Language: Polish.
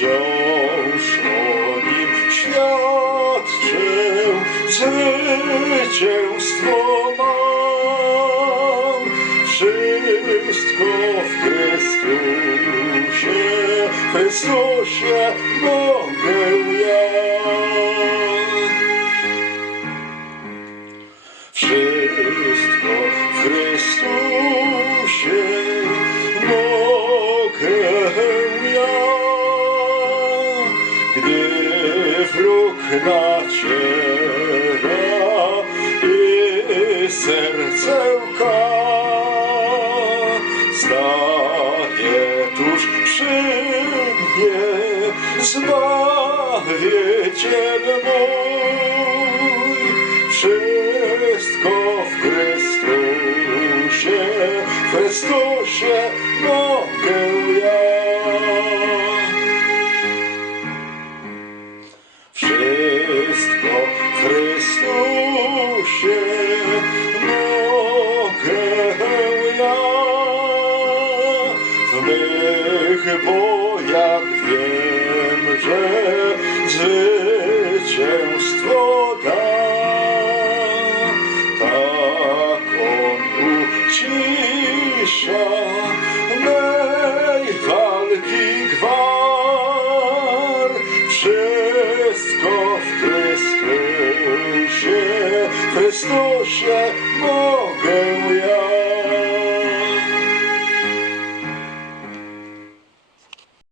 wciąż o nim świadczę, zwycięstwo mam. Wszystko w Chrystusie mogę ja. Wszystko w Chrystusie mogę ja, gdy wróg naciera i serce łka. Staje tuż przy mnie Zbawiciel mój. Wszystko w Chrystusie mogę ja. Wszystko w Chrystusie mogę ja. W mych bojach wiem, że zwycięstwo da. Tak On ucisza mej walki gwar. Wszystko w Chrystusie mogę ja.